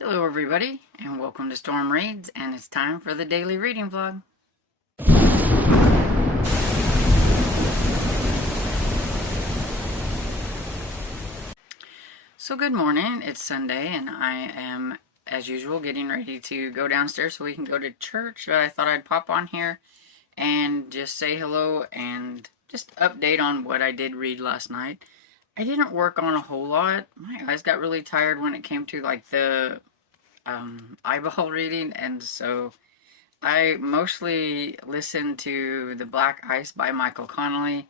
Hello everybody, and welcome to Storm Raids, and it's time for the daily reading vlog. So good morning, it's Sunday, and I am, as usual, getting ready to go downstairs so we can go to church. I thought I'd pop on here and just say hello and just update on what I did read last night. I didn't work on a whole lot. My eyes got really tired when it came to like the eyeball reading, and so I mostly listened to The Black Ice by Michael Connelly.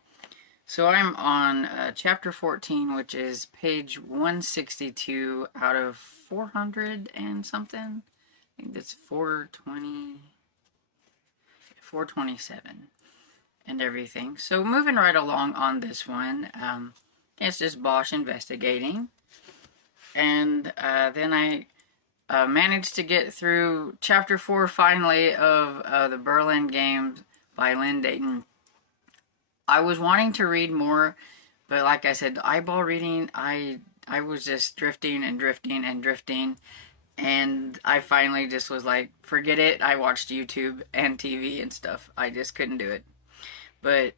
So I'm on chapter 14, which is page 162 out of 400 and something. I think that's 427 and everything. So moving right along on this one, it's just Bosch investigating. And then I managed to get through chapter 4 finally of the Berlin Games by Lynn Dayton. I was wanting to read more, but like I said, eyeball reading, I was just drifting and drifting and drifting, and I finally just was like, forget it. I watched YouTube and TV and stuff. I just couldn't do it. But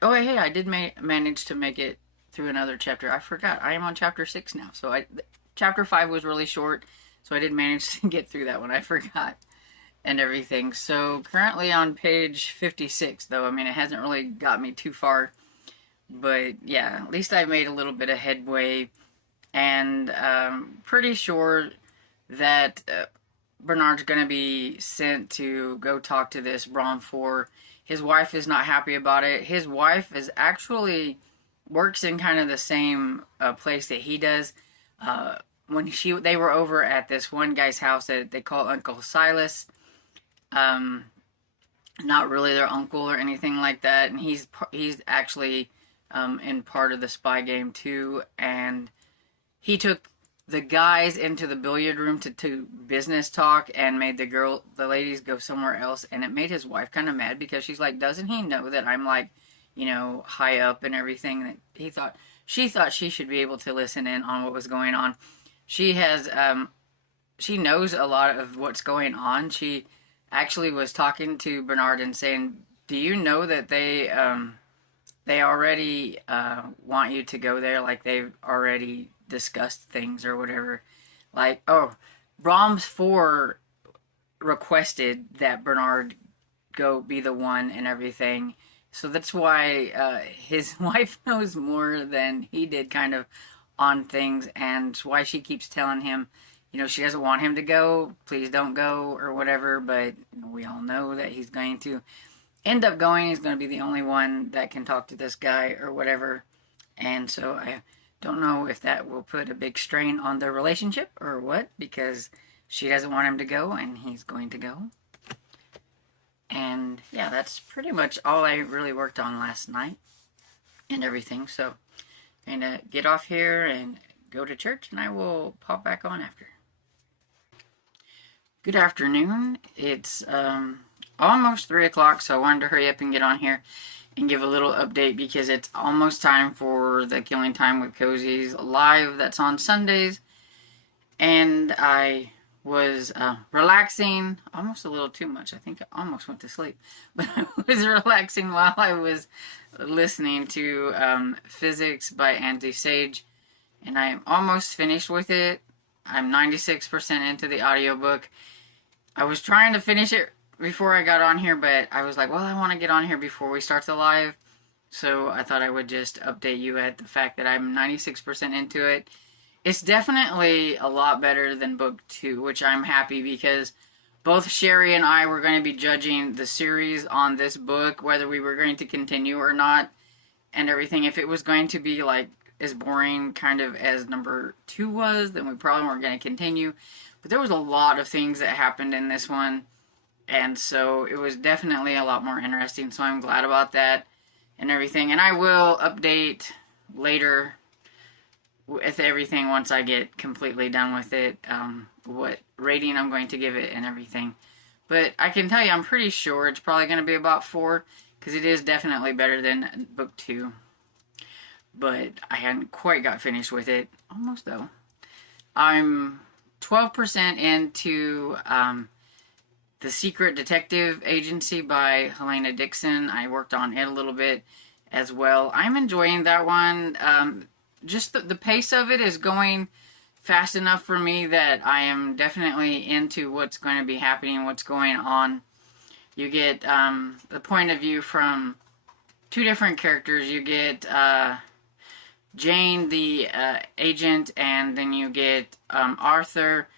oh hey, I did manage to make it through another chapter. I forgot. I am on chapter 6 now. So chapter 5 was really short, so I did manage to get through that one. I forgot and everything. So currently on page 56, though. I mean, it hasn't really got me too far, but yeah, at least I made a little bit of headway, and pretty sure that Bernard's going to be sent to go talk to this Brom 4. His wife is not happy about it. His wife is actually works in kind of the same place that he does. When they were over at this one guy's house that they call Uncle Silas, not really their uncle or anything like that, and he's actually in part of the spy game too, and he took the guys into the billiard room to business talk and made the ladies go somewhere else, and it made his wife kind of mad because she's like, doesn't he know that I'm like, high up and everything? That she thought she should be able to listen in on what was going on. She knows a lot of what's going on. She actually was talking to Bernard and saying, do you know that they already want you to go there? Like, they've already discussed things or whatever. Like, oh, Brahms 4 requested that Bernard go be the one and everything. So that's why his wife knows more than he did kind of on things, and why she keeps telling him, she doesn't want him to go, please don't go, or whatever, but we all know that he's going to end up going. He's going to be the only one that can talk to this guy or whatever, and so I don't know if that will put a big strain on their relationship or what, because she doesn't want him to go, and he's going to go. And yeah, that's pretty much all I really worked on last night and everything, so I'm going to get off here and go to church, and I will pop back on after. Good afternoon. It's almost 3 o'clock, so I wanted to hurry up and get on here and give a little update because it's almost time for the Killing Time with Cozies live that's on Sundays. And I was relaxing, almost a little too much. I think I almost went to sleep. But I was relaxing while I was listening to Physics by Andy Sage. And I am almost finished with it. I'm 96% into the audiobook. I was trying to finish it before I got on here, but I was like, well, I want to get on here before we start the live. So I thought I would just update you at the fact that I'm 96% into it. It's definitely a lot better than book 2, which I'm happy because both Sherry and I were going to be judging the series on this book, whether we were going to continue or not, and everything. If it was going to be like as boring kind of as number 2 was, then we probably weren't going to continue. But there was a lot of things that happened in this one, and so it was definitely a lot more interesting, so I'm glad about that and everything. And I will update later with everything once I get completely done with it, what rating I'm going to give it and everything. But I can tell you, I'm pretty sure it's probably going to be about 4, because it is definitely better than book 2. But I hadn't quite got finished with it. Almost, though. I'm 12% into The Secret Detective Agency by Helena Dixon. I worked on it a little bit as well. I'm enjoying that one. Just the pace of it is going fast enough for me that I am definitely into what's going to be happening, what's going on. You get the point of view from two different characters. You get Jane, the agent, and then you get Arthur,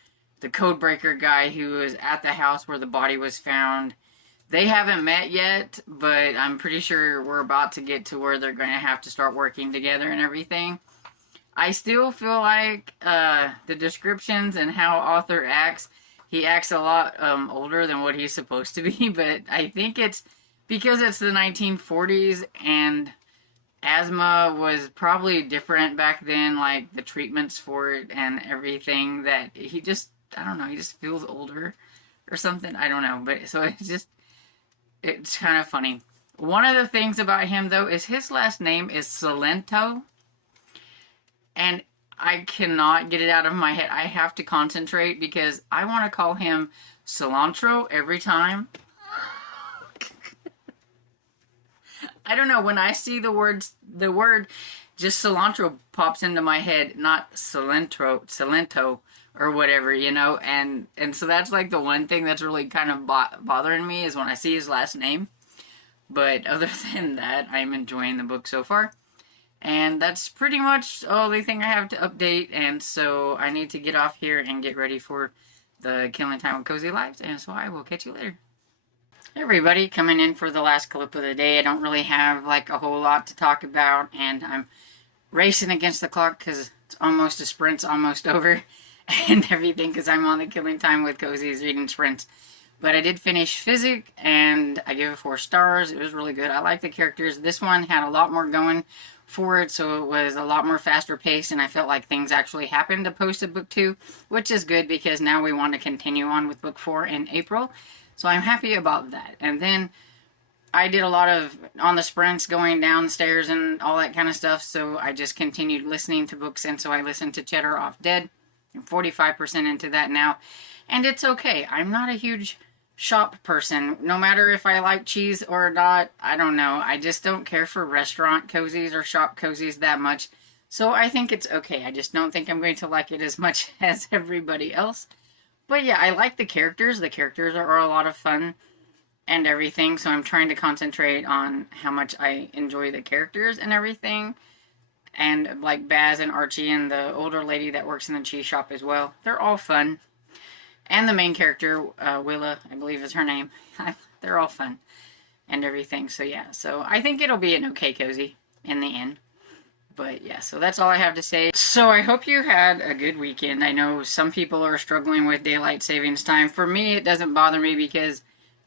the codebreaker guy who was at the house where the body was found. They haven't met yet, but I'm pretty sure we're about to get to where they're going to have to start working together and everything. I still feel like the descriptions and how Arthur acts, he acts a lot older than what he's supposed to be, but I think it's because it's the 1940s and asthma was probably different back then, like the treatments for it and everything, that he just, I don't know, he just feels older or something. I don't know, but so it's kind of funny. One of the things about him, though, is his last name is Salento, and I cannot get it out of my head. I have to concentrate because I want to call him Cilantro every time. I don't know, when I see the word just cilantro pops into my head, not Salento or whatever, you know, and so that's like the one thing that's really kind of bothering me is when I see his last name. But other than that, I'm enjoying the book so far. And that's pretty much the only thing I have to update, and so I need to get off here and get ready for the Killing Time with Cozy Lives, and so I will catch you later. Hey everybody, coming in for the last clip of the day. I don't really have like a whole lot to talk about, and I'm racing against the clock because it's almost a sprint's almost over and everything because I'm on the Killing Time with Cozy's reading sprints. But I did finish Physic, and I gave it 4 stars. It was really good. I like the characters. This one had a lot more going for it, so it was a lot more faster paced, and I felt like things actually happened opposed to book 2, which is good because now we want to continue on with book 4 in April. So I'm happy about that. And then I did a lot of on the sprints going downstairs and all that kind of stuff, so I just continued listening to books, and so I listened to Cheddar Off Dead. I'm 45% into that now, and it's okay. I'm not a huge shop person. No matter if I like cheese or not, I don't know. I just don't care for restaurant cozies or shop cozies that much, so I think it's okay. I just don't think I'm going to like it as much as everybody else. But yeah, I like the characters. The characters are a lot of fun and everything, so I'm trying to concentrate on how much I enjoy the characters and everything. And like Baz and Archie and the older lady that works in the cheese shop as well. They're all fun. And the main character, Willa, I believe is her name. They're all fun and everything. So yeah, so I think it'll be an okay cozy in the end. But yeah, so that's all I have to say. So I hope you had a good weekend. I know some people are struggling with daylight savings time. For me, it doesn't bother me because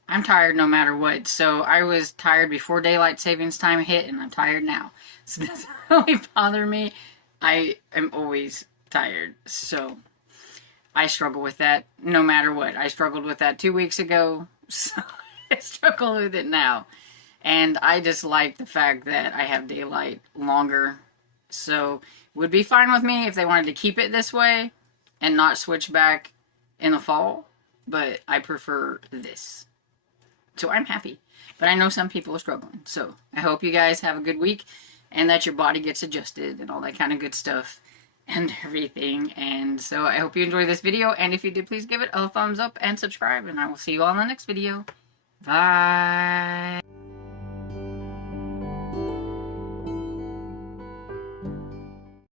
I'm tired no matter what. So I was tired before daylight savings time hit, and I'm tired now. So it doesn't really bother me. I am always tired. So I struggle with that no matter what. I struggled with that 2 weeks ago. So I struggle with it now. And I just like the fact that I have daylight longer. So it would be fine with me if they wanted to keep it this way and not switch back in the fall. But I prefer this. So I'm happy. But I know some people are struggling. So I hope you guys have a good week and that your body gets adjusted and all that kind of good stuff and everything. And so I hope you enjoyed this video. And if you did, please give it a thumbs up and subscribe. And I will see you all in the next video. Bye.